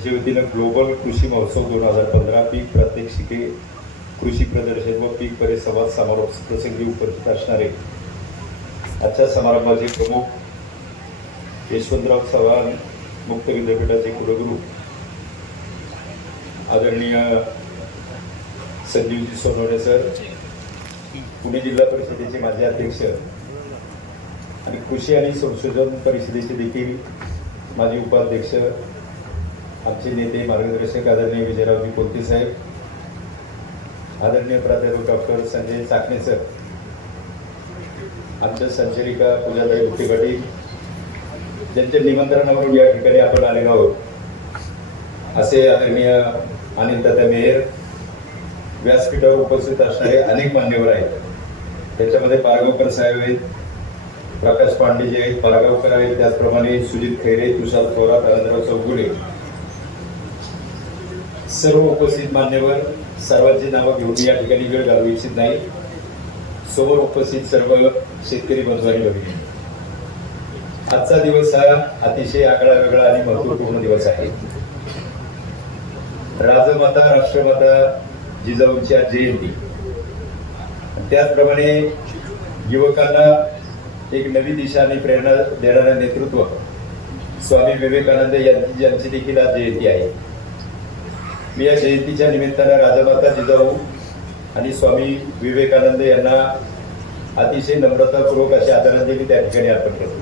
यांच्या वतीनं ग्लोबल कृषी महोत्सव दोन हजार पंधरा पीक प्रात्यक्षिके कृषी प्रदर्शन व पीक परिसंवाद समारोप प्रसंगी उपस्थित असणारे. आजच्या समारंभाचे प्रमुख यशवंतराव चव्हाण मुक्त विद्यापीठाचे कुलगुरू आदरणीय संजीवजी सोनवणे सर पुणे जिल्हा परिषदेचे माजी अध्यक्ष आणि कृषी आणि संशोधन परिषदेचे देखील माजी उपाध्यक्ष आमचे नेते मार्गदर्शक आदरणीय विजयरावजी कोलते साहेब आदरणीय प्राध्यापक डॉक्टर संजय चाकणे सर आमच्या संचालिका पूजाताई गुप्ते पाटील ज्यांच्या निमंत्रणावरून या ठिकाणी आपण आलेलो आहोत. असे आदरणीय अनिलदादा मेयर व्यासपीठावर उपस्थित असणारे अनेक मान्यवर आहेत. त्याच्यामध्ये पारगावकर साहेब आहेत प्रकाश पांडेजी आहेत पारगावकर आहेत त्याचप्रमाणे सुजित खैरे तुषार थोरात आनंदराव चौगुले सर्व उपस्थित मान्यवर सर्वांची नावं घेऊन या ठिकाणी वेळ घालू इच्छित नाही. समोर उपस्थित सर्व शेतकरी बंधुवारी भगिनी आजचा दिवस हा अतिशय आगळा वेगळा आणि महत्त्वपूर्ण दिवस आहे. राजमाता राष्ट्रमाता जिजाऊंच्या जयंती. त्याचप्रमाणे युवकांना एक नवी दिशा आणि प्रेरणा देणारं नेतृत्व स्वामी विवेकानंद यांची यांची देखील आज जयंती आहे. मी या जयंतीच्या निमित्तानं राजमाता जिजाऊ आणि स्वामी विवेकानंद यांना अतिशय नम्रतापूर्वक अशी आदरांजली त्या ठिकाणी अर्पण करतो.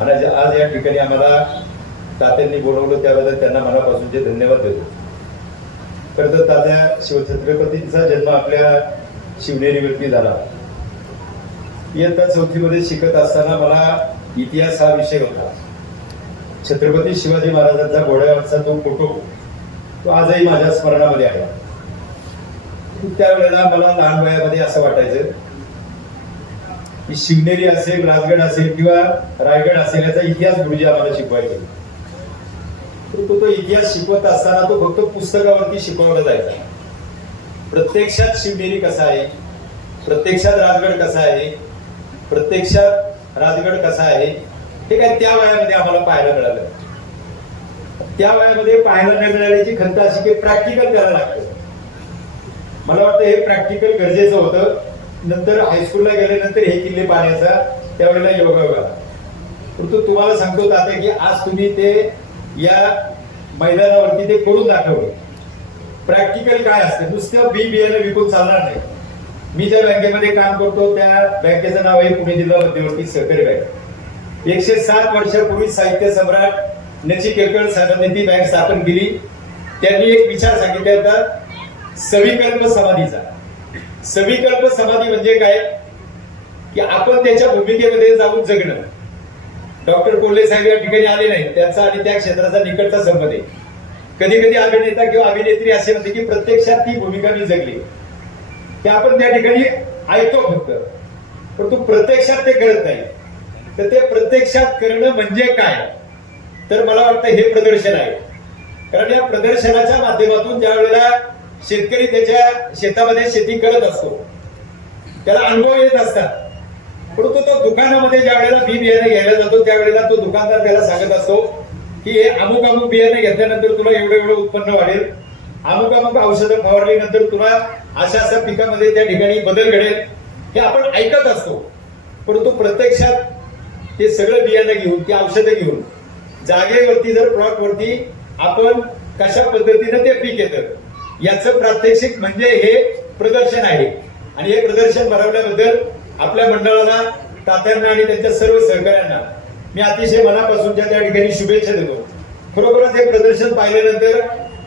आणि आज- आज या ठिकाणी आम्हाला तात्यांनी बोलवलं त्याबद्दल त्यांना मनापासूनचे धन्यवाद देतो. खरं तर तात्या शिवछत्रपतींचा जन्म आपल्या शिवनेरीवरती झाला. इयत्ता चौथीमध्ये शिकत असताना मला इतिहास हा विषय होता. छत्रपती शिवाजी महाराजांचा घोड्यावरचा तो फोटो तो आजही माझ्या स्मरणामध्ये आहे. त्यावेळेला मला लहान वयामध्ये असं वाटायचं की शिवनेरी असेल राजगड असेल किंवा रायगड असेल याचा इतिहास गुरुजी आम्हाला शिकवायचे. तर तो तो इतिहास शिकवत असताना तो फक्त पुस्तकावरती शिकवला जायचा. प्रत्यक्षात शिवनेरी कसा आहे? प्रत्यक्षात राजगड कसा आहे? प्रत्यक्षात राजगड कसा आहे? हे काय त्या वयामध्ये आम्हाला पाहायला मिळालं. त्या वयामध्ये पाहायला न मिळाल्याची खंत अशी की प्रॅक्टिकल करायला लागतं. मला वाटतं हे प्रॅक्टिकल गरजेचं होतं. नंतर हायस्कूलला गेल्यानंतर हे किल्ले पाहण्याचा त्यावेळेला योगा आला. परंतु तुम्हाला सांगतो आता की आज तुम्ही ते या मैदानावरती ते करून दाखवलं. प्रॅक्टिकल काय असते? नुसतं बी बियाणं विकून चालणार नाही. मी ज्या बँकेमध्ये काम करतो त्या बँकेचं नाव आहे पुणे जिल्हा मध्यवर्ती सहकारी बँक. एकशे सात वर्षापूर्वी साहित्य सम्राट नची केळकर साहेबांनी बँक स्थापन केली त्यांनी एक विचार सांगितला होता सविकल्प समाधीचा. सविकल्प समाधी म्हणजे काय? की आपण त्याच्या भूमिकेमध्ये जाऊन जगणं. डॉक्टर कोल्हे साहेब या ठिकाणी आले नाही त्याचा आणि त्या क्षेत्राचा निकटचा संबंध आहे. कधी कधी अभिनेता किंवा अभिनेत्री असे म्हणते की प्रत्यक्षात ती भूमिका मी जगली. ते आपण त्या ठिकाणी ऐकतो फक्त. परंतु प्रत्यक्षात ते करत नाही. तर ते प्रत्यक्षात करणं म्हणजे काय? तर मला वाटतं हे प्रदर्शन आहे. कारण या प्रदर्शनाच्या माध्यमातून ज्या वेळेला शेतकरी त्याच्या शेतामध्ये शेती करत असतो त्याला अनुभव येत असतात. परंतु तो दुकानामध्ये ज्या वेळेला बी बियाणे घ्यायला जातो त्यावेळेला तो दुकानदार त्याला सांगत असतो की हे अमुक अमुक बियाणे घेतल्यानंतर तुला एवढं एवढं उत्पन्न वाढेल. अमुक अमुक औषधं फवारल्यानंतर तुला अशा अशा पिकामध्ये त्या ठिकाणी बदल घडेल. हे आपण ऐकत असतो. परंतु प्रत्यक्षात ते सगळं बियाणं घेऊन ती औषधं घेऊन जागेवरती जर प्लॉटवरती आपण कशा पद्धतीनं ते पीक येतं याचं प्रात्यक्षिक म्हणजे हे प्रदर्शन आहे. आणि हे प्रदर्शन भरवल्याबद्दल आपल्या मंडळाला तात्यांना आणि त्यांच्या सर्व सहकाऱ्यांना मी अतिशय मनापासूनच्या त्या ठिकाणी शुभेच्छा देतो. खरोखरच हे प्रदर्शन पाहिल्यानंतर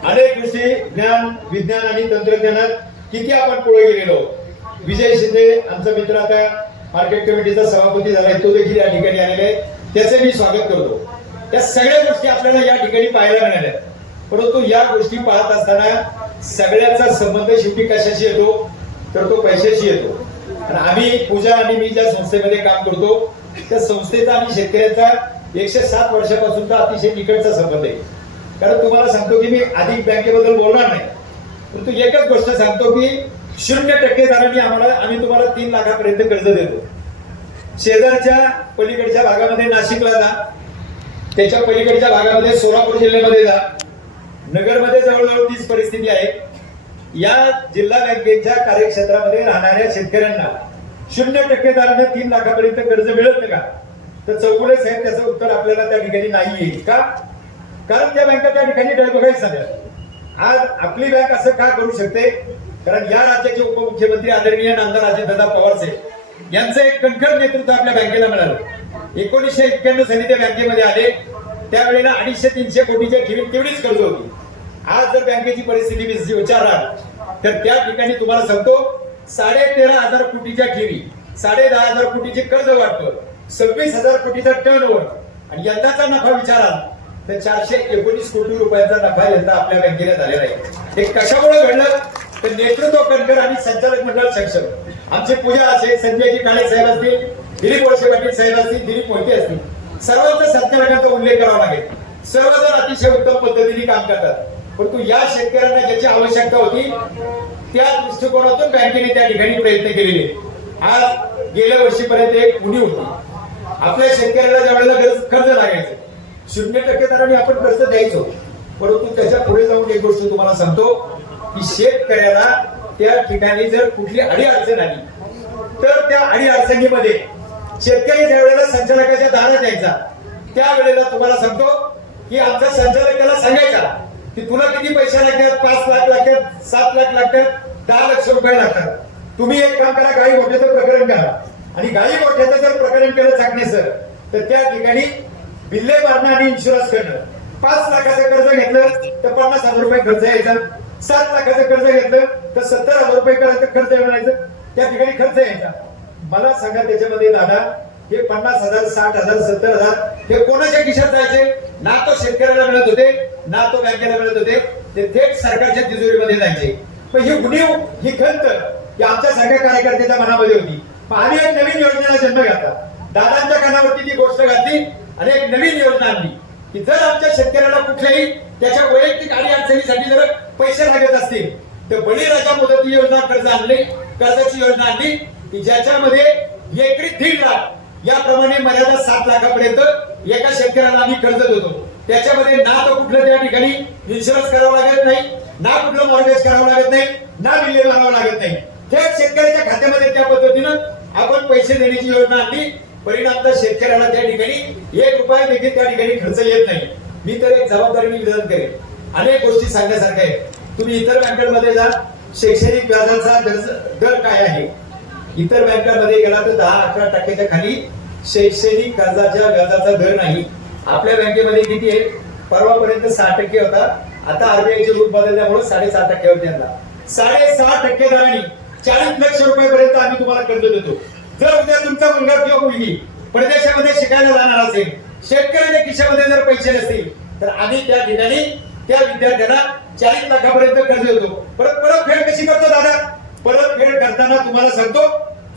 अनेक गोष्टी ज्ञान विज्ञान आणि तंत्रज्ञानात किती आपण पुढे गेलेलो. विजय शिंदे आमचा मित्र आता मार्केट कमिटीचा सभापती झालाय तो देखील या ठिकाणी आलेला आहे. त्याचे मी स्वागत करतो. या सगळ्या गोष्टी आपल्याला या ठिकाणी पाहायला मिळाल्या. परंतु या गोष्टी पाहत असताना सगळ्याचा संबंध शेवटी कशाशी येतो? तर तो पैशाशी येतो. आणि आम्ही पूजा आणि मी ज्या संस्थेमध्ये काम करतो त्या संस्थेचा आणि शेतकऱ्याचा एकशे सात वर्षापासूनचा अतिशय निकटचा संबंध आहे. कारण तुम्हाला सांगतो की मी अधिक बँकेबद्दल बोलणार नाही. परंतु एकच गोष्ट सांगतो की शून्य टक्के दराने आम्हाला आम्ही तुम्हाला तीन लाखापर्यंत कर्ज देतो. शेजारच्या पलीकडच्या भागामध्ये नाशिकला जा त्याच्या पलीकडच्या भागामध्ये सोलापूर जिल्ह्यामध्ये जा. नगरमध्ये जवळजवळ तीच परिस्थिती आहे. या जिल्हा बँकेच्या कार्यक्षेत्रामध्ये राहणाऱ्या शेतकऱ्यांना शून्य टक्के दराने तीन लाखापर्यंत कर्ज मिळत का? तर चौगुले साहेब त्याचं उत्तर आपल्याला त्या ठिकाणी नाही येईल. का? कारण त्या बँका त्या ठिकाणी डळबघाईत झाल्या आज आपली बँक असं का करू शकते? कारण या राज्याचे उपमुख्यमंत्री आदरणीय नांदा अजितदादा पवार साहेब यांचं एक कणखर नेतृत्व आपल्या बँकेला मिळालं. एकोणीसशे एक्क्याण्णव साली ते बँकेमध्ये आले. त्यावेळेला अडीचशे तीनशे कोटीच्या ठेवीत तेवढीच कर्ज होती. आज जर बँकेची परिस्थिती मी विचाराल तर त्या ठिकाणी तुम्हाला सांगतो साडे तेरा हजार कोटीच्या ठेवी साडे दहा हजार कोटीचे कर्ज वाटतं सव्वीस हजार कोटीचा टर्न आणि यंदाचा नफा विचाराल तर चारशे एकोणीस कोटी रुपयांचा नफा यंदा आपल्या बँकेला झालेला आहे. हे कशामुळे घडलं? तर नेतृत्व कणकर आणि संचालक मंडळ सक्षम. आमचे पूजा असेल संजयजी काळे साहेब असतील दिलीप वळसे पाटील साहेब असतील दिलीप मोहिते असतील सर्वांचा संचालकांचा उल्लेख करावा लागेल. सर्वजण अतिशय उत्तम पद्धतीने काम करतात. परंतु या शेतकऱ्यांना ज्याची आवश्यकता होती त्या दृष्टिकोनातून बँकेने त्या ठिकाणी प्रयत्न केलेले. आज गेल्या वर्षीपर्यंत एक उणी होती. आपल्या शेतकऱ्याला ज्या वेळेला गरज कर्ज लागायचं शून्य टक्के दराने आपण कर्ज द्यायचो. परंतु त्याच्या पुढे जाऊन एक गोष्ट तुम्हाला सांगतो की शेतकऱ्याला त्या ठिकाणी जर कुठली अडी अडचण आली तर त्या अडी अडचणीमध्ये शेतकरी ज्या वेळेला संचालकाच्या दारात यायचा त्यावेळेला तुम्हाला सांगतो की आमच्या संचालकाला सांगायचा की तुला किती पैसे लागतात? पाच लाख लागतात सात लाख लागतात दहा लक्ष रुपये लागतात. तुम्ही एक काम करा गाई मोठ्याचं प्रकरण करा. आणि गाई मोठ्याचं जर प्रकरण केलं चाकणे सर तर त्या ठिकाणी बिल्ले मारणं आणि इन्शुरन्स करणं. पाच लाखाचं कर्ज घेतलं तर पन्नास हजार रुपये खर्च यायचा. सात लाखाचं कर्ज घेतलं तर सत्तर हजार रुपये करायचं खर्च मिळायचं त्या ठिकाणी खर्च यायचा. मला सांगा त्याच्यामध्ये दादा हे पन्नास हजार साठ हजार सत्तर हजार हे कोणाच्या खिशात जायचे ना तो शेतकऱ्याला मिळत होते ना तो बँकेला मिळत होते ते थेट सरकारच्या तिजोरीमध्ये जायचे. पण ही उणीव ही खंत ही आमच्या सगळ्या कार्यकर्त्याच्या मनामध्ये होती. पण आम्ही एक नवीन योजनेला जन्म घातला. दादांच्या कानावरती ती गोष्ट घातली आणि एक नवीन योजना आणली. की जर आमच्या शेतकऱ्याला कुठल्याही त्याच्या वैयक्तिक आणि अडचणीसाठी जर पैसे लागत असतील तर बळीराजा मुदती योजना कर्ज आणली कर्जाची योजना आणली की ज्याच्यामध्ये एकरी दीड लाख याप्रमाणे मर्यादा सात लाखापर्यंत एका शेतकऱ्याला आम्ही कर्ज देतो. त्याच्यामध्ये ना तो कुठलं त्या ठिकाणी इन्शुरन्स करावा लागत नाही ना कुठलं मॉर्गेज करावं लागत नाही ना बिल्ले लावावं लागत नाही. थेट शेतकऱ्याच्या खात्यामध्ये त्या पद्धतीनं आपण पैसे देण्याची योजना आणली. परिणामता शेतकऱ्याला त्या ठिकाणी एक रुपया देखील त्या ठिकाणी खर्च येत नाही. मी तर एक जबाबदारीने विधान करेन. अनेक गोष्टी सांगण्यासारख्या आहेत. तुम्ही इतर बँकांमध्ये जा. शैक्षणिक व्याजाचा दर दर काय आहे? इतर बँकांमध्ये गेला तर दहा अकरा टक्क्याच्या खाली शैक्षणिक कर्जाच्या व्याजाचा दर नाही. आपल्या बँकेमध्ये किती आहे? परवापर्यंत सहा टक्के होता. आता आरबीआयचे रूप बदलल्यामुळे साडेसहा होते त्यांना साडेसहा टक्के दराने चाळीस लक्ष रुपयापर्यंत आम्ही तुम्हाला कर्ज देतो. जर उद्या तुमचा मुलगा किंवा मुलगी परदेशामध्ये शिकायला जाणार असेल शेतकऱ्याच्या खिशामध्ये जर पैसे नसतील तर आम्ही त्या ठिकाणी त्या विद्यार्थ्यांना चाळीस लाखापर्यंत कर्ज देतो. परत परत फेड कशी करतो दादा? परतफेड करताना तुम्हाला सांगतो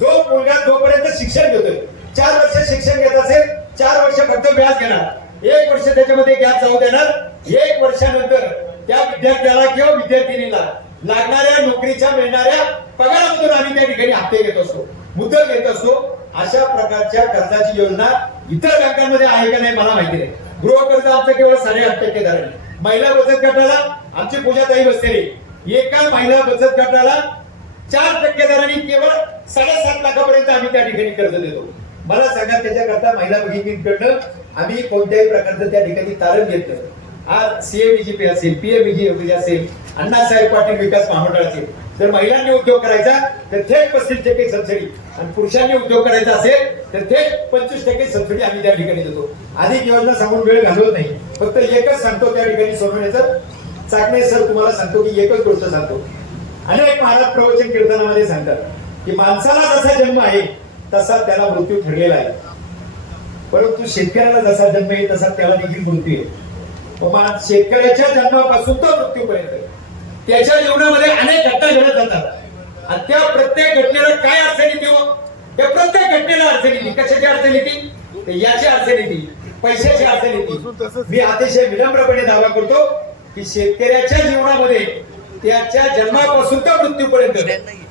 जो मुलगा जोपर्यंत शिक्षण घेतोय चार वर्ष शिक्षण घेत असेल चार वर्ष फक्त व्याज घेणार. एक वर्ष त्याच्यामध्ये गॅप जाऊ देणार. एक वर्षानंतर त्या विद्यार्थ्याला किंवा विद्यार्थिनीला लागणाऱ्या नोकरीच्या मिळणाऱ्या पगारामधून आम्ही त्या ठिकाणी हप्ते घेत असतो मुद्दल घेत असतो. अशा प्रकारच्या कर्जाची योजना इतर बँकांमध्ये आहे का नाही मला माहिती नाही. गृहकर्ज आमचं केवळ साडेआठ टक्के दराने. महिला बचत गटाला आमची पूजाताई बसलेली एका महिला बचत गटाला चार टक्के दराने केवळ साडेसात लाखापर्यंत आम्ही त्या ठिकाणी कर्ज देतो. मला सांगा त्याच्याकरता महिला भगिनींकडनं आम्ही कोणत्याही प्रकारचं त्या ठिकाणी तारण घेत नाही. आज सीएमईजीपी असेल पीएमईजी असेल अण्णासाहेब पाटील विकास महामंडळ असेल जर महिलांनी उद्योग करायचा तर थेट पस्तीस टक्के सबसिडी आणि पुरुषांनी उद्योग करायचा असेल तर थेट पंचवीस टक्के सबसिडी आम्ही त्या ठिकाणी देतो. अधिक योजना सांगून वेळ घालवत नाही. फक्त एकच सांगतो त्या ठिकाणी सोडवण्याचं. चाकणे सर तुम्हाला सांगतो की एकच गोष्ट सांगतो. अनेक महाराज प्रवचन कीर्तनामध्ये सांगतात की माणसाला जसा जन्म आहे तसा त्याला मृत्यू ठरलेला आहे. परंतु शेतकऱ्याला जसा जन्म आहे तसा त्याला देखील मृत्यू आहे. शेतकऱ्याच्या जन्मापासून तो मृत्यूपर्यंत त्याच्या जीवनामध्ये अनेक घटना घडत जातात. आणि त्या प्रत्येक घटनेला काय अडचण येते त्या प्रत्येक घटनेला अडचण येते कशाची अडचण येते याची अडचण येते पैशाची अडचण येते मी अतिशय विनम्रपणे दावा करतो की शेतकऱ्याच्या जीवनामध्ये त्याच्या जन्मापासून तर मृत्यूपर्यंत.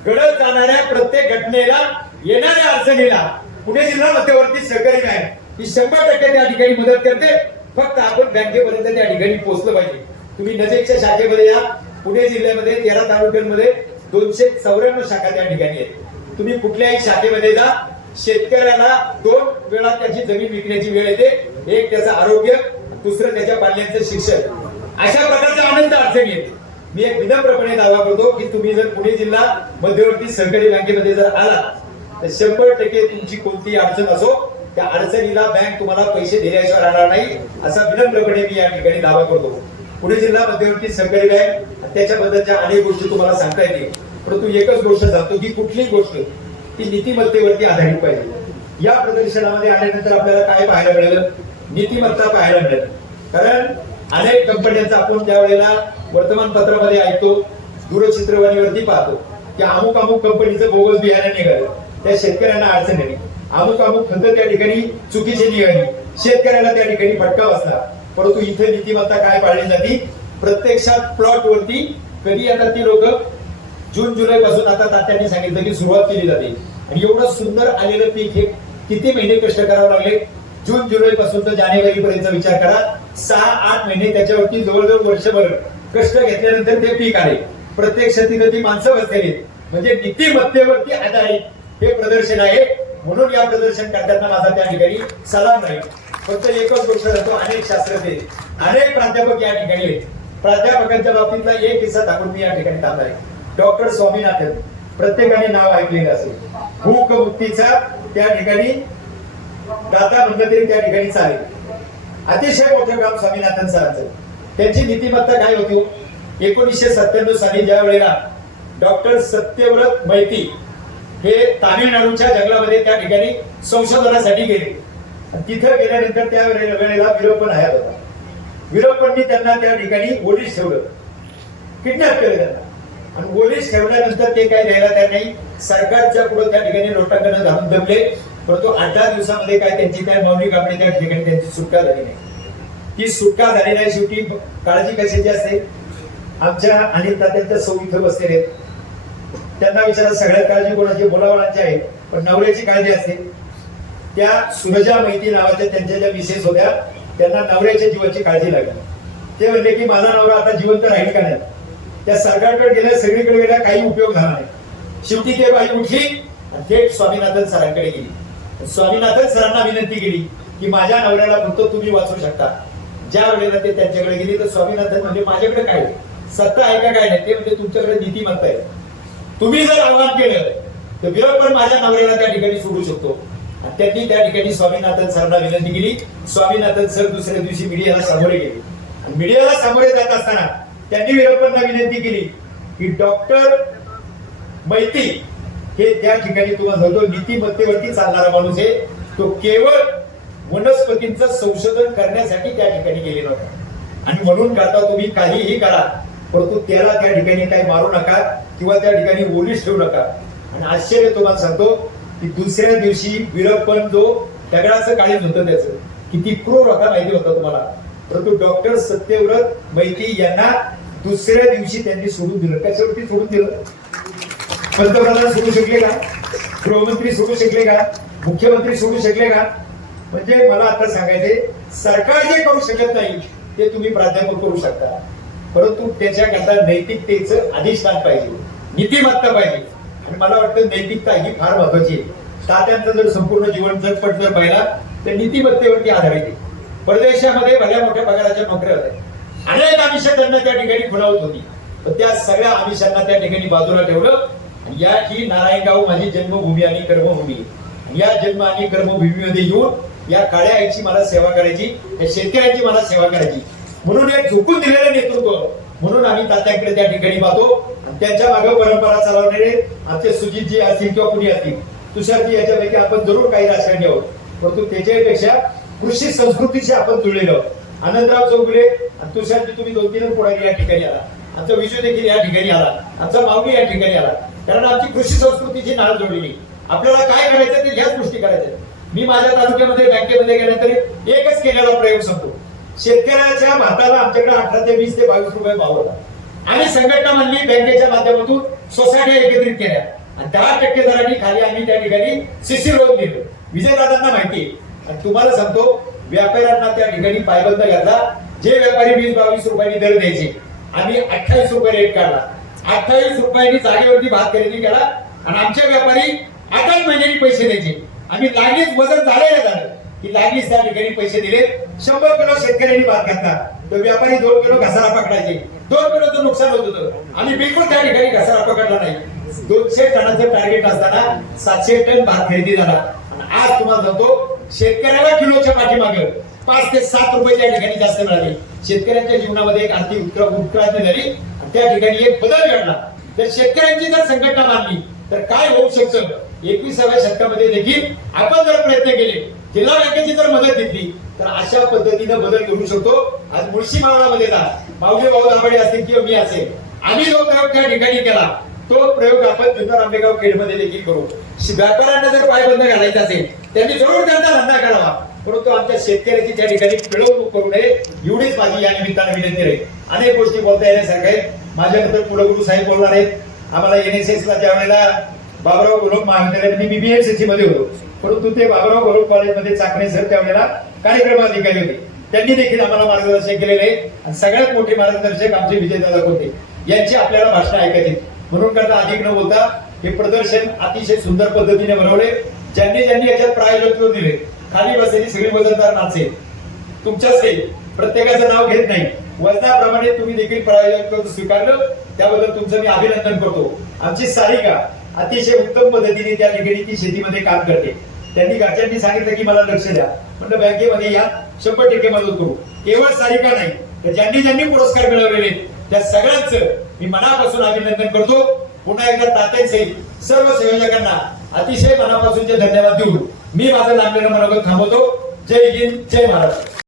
घडत जाणाऱ्या प्रत्येक घटनेला येणाऱ्या अडचणीला पुणे जिल्हा मध्यवर्ती सहकारी बँक ही शंभर टक्के त्या ठिकाणी मदत करते. फक्त आपण बँकेपर्यंत त्या ठिकाणी पोहोचलं पाहिजे. तुम्ही नजीकच्या शाखेमध्ये या. पुणे जिल्ह्यामध्ये तेरा तालुक्यांमध्ये दोनशे चौऱ्याण्णव शाखा त्या ठिकाणी आहेत. तुम्ही कुठल्याही शाखेमध्ये जा. शेतकऱ्याला दोन वेळा त्याची जमीन विकण्याची वेळ येते. एक त्याचं आरोग्य दुसरं त्याच्या पाल्याचं शिक्षण. अशा प्रकारचे अनंत अडचणी आहेत. मी एक विनम्रपणे दावा करतो की तुम्ही जर पुणे जिल्हा मध्यवर्ती सहकारी बँकेमध्ये जर आला तर शंभर टक्के तुमची कोणती अडचण असो त्या अडचणीला बँक तुम्हाला पैसे देण्याशिवाय राहणार नाही असा विनम्रपणे मी या ठिकाणी दावा करतो. पुणे जिल्हा मध्यवर्ती सहकारी बँक आणि त्याच्याबद्दलच्या अनेक गोष्टी तुम्हाला सांगता येतील. परंतु एकच गोष्ट सांगतो की कुठलीही गोष्ट ती नीतिमत्तेवरती आधारित पाहिजे. या प्रदर्शनामध्ये आल्यानंतर आपल्याला काय पाहायला मिळेल? नीतिमत्ता पाहायला मिळेल. कारण अनेक कंपन्यांचा आपण त्यावेळेला वर्तमानपत्रामध्ये ऐकतो दूरचित्रवाणीवरती पाहतो. की अमुक अमुक कंपनीचं बोगस बियाणं निघालं. त्या शेतकऱ्यांना अडचण आली. अमुक अमुक खतं त्या ठिकाणी चुकीची निघाली. शेतकऱ्याला त्या ठिकाणी फटका बसला. परंतु इथे नीतिमत्ता काय पाळली जाते? प्रत्यक्षात प्लॉट वरती कधी आता ती लोक जून जुलै पासून आता तात्यांनी सांगितलं की सुरुवात केली जाते. आणि एवढं सुंदर आलेलं पीक हे किती महिने कष्ट करावे लागले? जून जुलै पासून तर जानेवारी पर्यंत विचार करा. सहा आठ महिने त्याच्यावरती जवळजवळ वर्षभर कष्ट घेतल्यानंतर ते पीक आहे. प्रत्येक तिथं ती माणसं बसलेली म्हणजे नीतिमत्तेवरती आधारित हे प्रदर्शन आहे. म्हणून या प्रदर्शन करताना माझा त्या ठिकाणी सलाम राहील. फक्त एकच गोष्ट जातो अनेक शास्त्रज्ञ अनेक प्राध्यापक या ठिकाणी आहेत. प्राध्यापकांच्या बाबतीतला एक किस्सा दाखवून मी या ठिकाणी थांबणार आहे. डॉक्टर स्वामीनाथन प्रत्येकाने नाव ऐकलेलं असेल. भूक मुक्तीचा त्या ठिकाणी दाता म्हणलं तरी त्या ठिकाणी चालेल. अतिशय मोठं काम स्वामीनाथन सरांचं त्यांची नीतिमत्ता काय होती हो? एकोणीसशे सत्त्याण्णव साली ज्या वेळेला डॉक्टर सत्यव्रत मैती हे तामिळनाडूच्या जंगलामध्ये त्या ठिकाणी संशोधनासाठी गेले. तिथं गेल्यानंतर त्या वेळे- वेळेला विरोपण हयात होता. विरोपणनी त्यांना त्या ठिकाणी ओलीस ठेवलं. किडनॅप केलं त्यांना. आणि ओलीस ठेवल्यानंतर ते काय द्यायला त्यांनी नाही सरकारच्या पुढे त्या ठिकाणी लोटांकडे घालून दमले परंतु आठ दहा दिवसामध्ये काय त्यांची त्या मौलिक आपली त्या ठिकाणी त्यांची सुटका झाली नाही. ती सुटका झाली नाही शेवटी काळजी कशाची असते? आमच्या अनिल तात्यांच्या सौ इथं बसलेले आहेत. त्यांना विचारा सगळ्यात काळजी कोणाची? बोलावळांची आहे. पण नवऱ्याची काळजी असते. त्या सुरजा मैती नावाच्या त्यांच्या ज्या विशेष होत्या त्यांना नवऱ्याच्या जीवाची काळजी लागली. ते म्हणले की माझा नवरा आता जिवंत राहील का नाही? त्या सरकारकडे गेल्या सगळीकडे गेल्या काही उपयोग झाला नाही. शेवटी ते बाई उठली आणि थेट स्वामीनाथन सरांकडे गेली. स्वामीनाथन सरांना विनंती केली की माझ्या नवऱ्याला फक्त तुम्ही वाचू शकता. ज्या वेळेला ते त्यांच्याकडे गेली तर स्वामीनाथन म्हणजे माझ्याकडे काय आहे? सत्ता आहे का काय नाही? ते म्हणजे तुमच्याकडे नीतिमत्ता आहे तुम्ही जर आव्हान केलं तर विरोध पण माझ्या नवऱ्याला त्या ठिकाणी सोडू शकतो. आणि त्यांनी त्या ठिकाणी स्वामीनाथन सरांना विनंती केली. स्वामीनाथन सर दुसऱ्या दिवशी मीडियाला सामोरे गेले. आणि मीडियाला सामोरे जात असताना त्यांनी विरोधकांना विनंती केली की डॉक्टर मैती हे त्या ठिकाणी तुम्हाला नीतिमत्तेवरती चालणारा माणूस आहे. तो केवळ वनस्पतींचं संशोधन करण्यासाठी त्या ठिकाणी गेलेला होता आणि म्हणून करता तुम्ही काहीही करा परंतु त्याला त्या ठिकाणी काही मारू नका किंवा त्या ठिकाणी ओलीस ठेवू नका. आणि आश्चर्य तुम्हाला सांगतो की दुसऱ्या दिवशी विरप्पन जो दगडाचं काळीज होतं त्याचं किती क्रूर होता माहिती होता तुम्हाला. परंतु डॉक्टर सत्यव्रत मैती यांना दुसऱ्या दिवशी त्यांनी सोडून दिलं. त्याच्यावरती सोडून दिलं. पंतप्रधान सोडू शकले का? गृहमंत्री सोडू शकले का? मुख्यमंत्री सोडू शकले का? म्हणजे मला आता सांगायचे सरकार जे करू शकत नाही ते तुम्ही प्राध्यापक करू शकता. परंतु त्याच्याकरता नैतिकतेचं अधिष्ठान पाहिजे. नीतिमत्ता पाहिजे. आणि मला वाटतं नैतिकता ही फार महत्वाची आहे. तात्यांचं जर संपूर्ण जीवन झटपट जर पाहिला तर नीतिमत्तेवरती आधारित आहे. परदेशामध्ये भल्या मोठ्या पगाराच्या नोकऱ्या होत्या. अनेक आमिष त्यांना त्या ठिकाणी खुणावत होती. पण त्या सगळ्या आमिषांना त्या ठिकाणी बाजूला ठेवलं या ही नारायणगाव माझी जन्मभूमी आणि कर्मभूमी या जन्म आणि कर्मभूमीमध्ये येऊन या काळ्या आईची मला सेवा करायची या शेतकऱ्यांची मला सेवा करायची. म्हणून हे झुकून दिलेलं नेतृत्व. म्हणून आम्ही तात्याकडे त्या ठिकाणी पाहतो. आणि त्यांच्या मागे परंपरा चालवणारे आमचे सुजितजी असतील किंवा कुणी असतील तुषारजी याच्यापैकी आपण जरूर काही राजकारण आहोत. परंतु त्याच्यापेक्षा कृषी संस्कृतीशी आपण जुळलेलो आहोत. आनंदराव चौगुले आणि तुषारजी तुम्ही दोन तीन पुढारी या ठिकाणी आला. आमचा विजू देखील या ठिकाणी आला. आमचा माऊली या ठिकाणी आला. कारण आमची कृषी संस्कृतीची नाळ जोडलेली. आपल्याला काय करायचं ते ह्याच गोष्टी करायच्या मी माझ्या तालुक्यामध्ये बँकेमध्ये गेल्यानंतर एकच केलेला प्रयोग सांगतो शेतकऱ्याच्या भाताला आमच्याकडे अठरा ते वीस ते बावीस रुपये भाव होता. आणि संघटना म्हणली बँकेच्या माध्यमातून सोसायट्या एकत्रित केल्या. आणि दहा टक्के दरांनी खाली आम्ही त्या ठिकाणी सीसी लोन दिलं विजयदादांना माहिती आहे. आणि तुम्हाला सांगतो व्यापाऱ्यांना त्या ठिकाणी पायबंद घातला. जे व्यापारी वीस बावीस रुपयांनी दर द्यायचे आम्ही अठ्ठावीस रुपये रेट काढला. अठ्ठावीस रुपयांनी जागेवरती भात खरेदी केला. आणि आमच्या व्यापारी आठ आठ महिन्यांनी पैसे द्यायचे. आम्ही लागलीच वजन झालेलं झालं की लागलीच त्या ठिकाणी पैसे दिले. शंभर किलो शेतकऱ्यांनी भात घातला. तर व्यापारी दोन किलो घसारा पकडायचे. दोन किलोचं नुकसान होत होतं. आम्ही बिलकुल त्या ठिकाणी घसारा पकडला नाही. दोनशे टनाचं टार्गेट असताना सातशे टन भात खरेदी झाला. आज तुम्हाला सांगतो शेतकऱ्याला किलोच्या पाठीमागे पाच ते सात रुपये त्या ठिकाणी जास्त मिळाले. शेतकऱ्यांच्या जीवनामध्ये एक आर्थिक उत्क्रा- उत्क्रांती झाली. त्या ठिकाणी एक बदल घडला. तर शेतकऱ्यांची जर संघटना मानली तर काय होऊ शकतं? एकविसाव्या शतकामध्ये देखील आपण जर प्रयत्न केले जिल्हा बँकेची जर मदत घेतली तर अशा पद्धतीनं बदल घडू शकतो. आज मुळशी मावळामध्ये जा. माऊली भाऊ दाभाडे असतील किंवा मी असेल आम्ही जो प्रयोग त्या ठिकाणी केला तो प्रयोग आपण जुन्नर आंबेगाव खेडमध्ये देखील करू. व्यापाऱ्यांना जर पायबंद घालायचा असेल त्यांनी जरूर त्यांचा धंदा करावा. परंतु आमच्या शेतकऱ्याची त्या ठिकाणी पिळवणूक करू नये एवढीच माझी या निमित्तानं विनंती राहील अनेक गोष्टी बोलता येण्यासारख्या आहेत. माझ्यानंतर कुलगुरू साहेब बोलणार आहेत. आम्हाला एनएसएस ला ज्या वेळेला बाबराव गोलोक महाविद्यालयात मी बीएमसीसी मध्ये होतो. परंतु ते बाबराव गोलोक कॉलेजमध्ये चाकणे सर त्यावेळेला कार्यक्रम अधिकारी होते. त्यांनी देखील आम्हाला मार्गदर्शन केलेले आहे. आणि सगळ्यात मोठे मार्गदर्शक आमचे विजयदादा होते यांची आपल्याला भाषण ऐकायची म्हणून करता अधिक न बोलता हे प्रदर्शन अतिशय सुंदर पद्धतीने बनवले. ज्यांनी ज्यांनी याच्यात प्रायोजकत्व दिले. खाली बसलेली सगळी वजनदार नाचे. तुमच्याच हे प्रत्येकाचं नाव घेत नाही. वजनाप्रमाणे तुम्ही देखील प्रायोजकत्व स्वीकारलं. त्याबद्दल तुमचं मी अभिनंदन करतो. आमची सारिका अतिशय उत्तम पद्धतीने त्या ठिकाणी ती शेतीमध्ये काम करते. त्यांनी घरच्यांनी सांगितलं की मला लक्ष द्या. म्हणलं बँकेमध्ये या शंभर टक्के मदत करू. केवळ सारिका नाही तर ज्यांनी ज्यांनी पुरस्कार मिळवलेले त्या सगळ्यांचं मी मनापासून अभिनंदन करतो. पुन्हा एकदा तात्यांचे सर्व संयोजकांना अतिशय मनापासूनचे धन्यवाद देऊन मी माझं लांबलेलं मनोगत थांबवतो. जय हिंद जय महाराष्ट्र.